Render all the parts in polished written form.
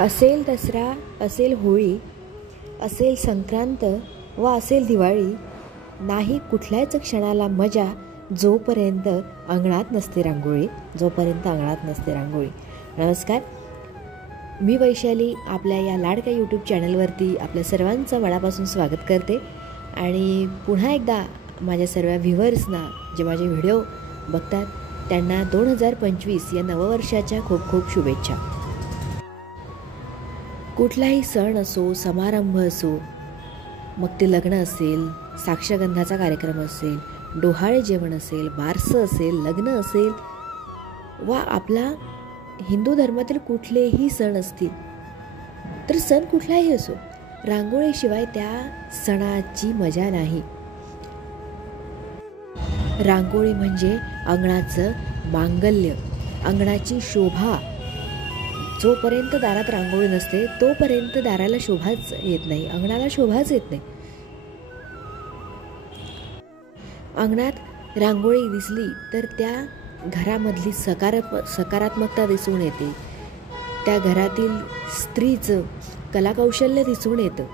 असेल दसरा, असेल होळी, असेल संक्रांत व असेल दिवाळी, नाही कुठल्याच क्षणाला मजा जोपर्यंत अंगणात नसते रांगोळी, जोपर्यंत अंगणात नसते रांगोळी. नमस्कार, मी वैशाली आपल्या या लाडक्या यूट्यूब चॅनलवरती आपल्या सर्वांचं मनापासून स्वागत करते. आणि पुन्हा एकदा माझ्या सर्व व्ह्युअर्सना जे माझे व्हिडिओ बघतात त्यांना 2025 या नववर्षाच्या खूप खूप शुभेच्छा. कुठलाही सण असो, समारंभ असो, मग ते लग्न असेल, साक्षगंधाचा कार्यक्रम असेल, डोहाळे जेवण असेल, बारसं असेल, लग्न असेल वा आपला हिंदू धर्मातील कुठलेही सण असतील, तर सण कुठलाही असो, रांगोळीशिवाय त्या सणाची मजा नाही. रांगोळी म्हणजे अंगणाचं मांगल्य, अंगणाची शोभा. जोपर्यंत दारात रांगोळी नसते तोपर्यंत दाराला शोभाच येत नाही, अंगणाला शोभाच येत नाही. अंगणात रांगोळी दिसली तर त्या घरामधली सकारात्मकता दिसून येते, त्या घरातील स्त्रीचं कलाकौशल्य दिसून येतं.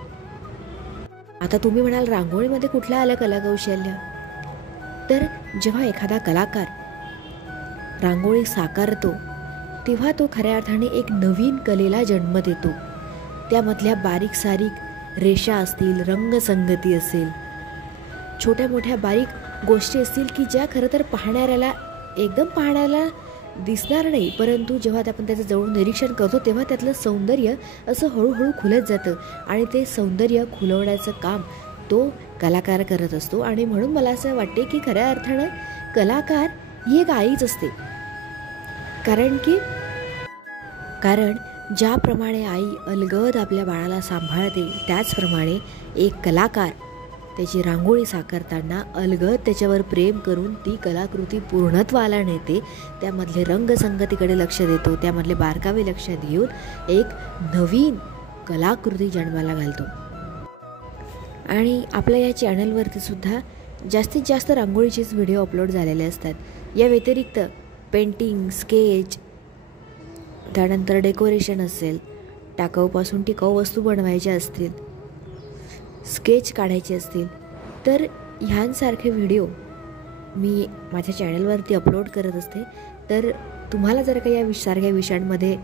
आता तुम्ही म्हणाल रांगोळीमध्ये कुठलं आलं कलाकौशल्य? तर जेव्हा एखादा कलाकार रांगोळी साकारतो तेव्हा तो खऱ्या अर्थाने एक नवीन कलेला जन्म देतो. त्यामधल्या बारीक सारीक रेषा असतील, रंगसंगती असेल, छोट्या मोठ्या बारीक गोष्टी असतील की ज्या खरं तर पाहण्याला दिसणार नाही, परंतु जेव्हा आपण त्याचं जवळून निरीक्षण करतो तेव्हा त्यातलं सौंदर्य असं हळूहळू खुलत जातं आणि ते सौंदर्य खुलवण्याचं काम तो कलाकार करत असतो. आणि म्हणून मला असं वाटते की खऱ्या अर्थानं कलाकार ही एक आईच असते. कारण ज्याप्रमाणे आई अलगद आपल्या बाळाला सांभाळते त्याचप्रमाणे एक कलाकार त्याची रांगोळी साकारताना अलगद त्याच्यावर प्रेम करून ती कलाकृती पूर्णत्वाला नेते, त्यामधले रंगसंगतीकडे लक्ष देतो, त्यामधले बारकावे लक्षात घेऊन एक नवीन कलाकृती जन्माला घालतो. आणि आपल्या या चॅनलवरती सुद्धा जास्तीत जास्त रांगोळीचेच व्हिडिओ अपलोड झालेले असतात. या व्यतिरिक्त पेंटिंग, स्केच, त्यानंतर डेकोरेशन असेल, टाकाऊपासून टिकाऊ वस्तू बनवायच्या असतील, स्केच काढायचे असतील, तर ह्यांसारखे व्हिडिओ मी माझ्या चॅनलवरती अपलोड करत असते. तर तुम्हाला जर का या सारख्या विषयांमध्ये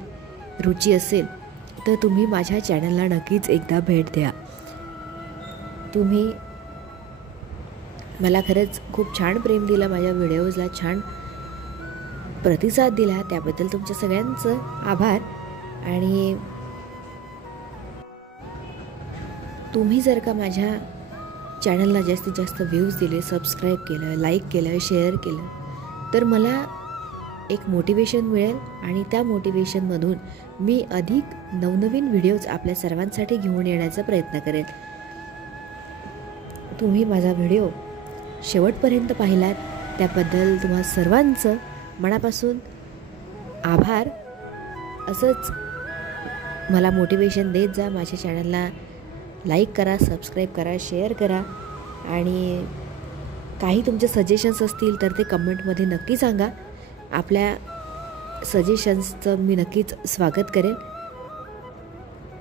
रुची असेल तर तुम्ही माझ्या चॅनलला नक्कीच एकदा भेट द्या. तुम्ही मला खरंच खूप छान प्रेम दिलं, माझ्या व्हिडिओजला छान प्रतिसाद दिला, त्याबद्दल तुमच्या सगळ्यांचं आभार. आणि तुम्ही जर का माझ्या चॅनलला जास्तीत जास्त व्ह्यूज दिले, सबस्क्राईब केलं, लाईक केलं, शेअर केलं, तर मला एक मोटिवेशन मिळेल आणि त्या मोटिवेशनमधून मी अधिक नवनवीन व्हिडिओज आपल्या सर्वांसाठी घेऊन येण्याचा प्रयत्न करेन. तुम्ही माझा व्हिडिओ शेवटपर्यंत पाहिलात त्याबद्दल तुम्हा सर्वांचं मनापासून आभार. असंच मला मोटिवेशन देत जा. माझ्या चॅनलला लाईक करा, सबस्क्राईब करा, शेअर करा. आणि काही तुमचे सजेशन्स असतील तर ते कमेंटमध्ये नक्की सांगा. आपल्या सजेशन्सचं मी नक्कीच स्वागत करेन.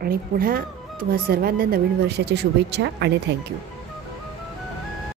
आणि पुन्हा तुम्हा सर्वांना नवीन वर्षाच्या शुभेच्छा आणि थँक्यू.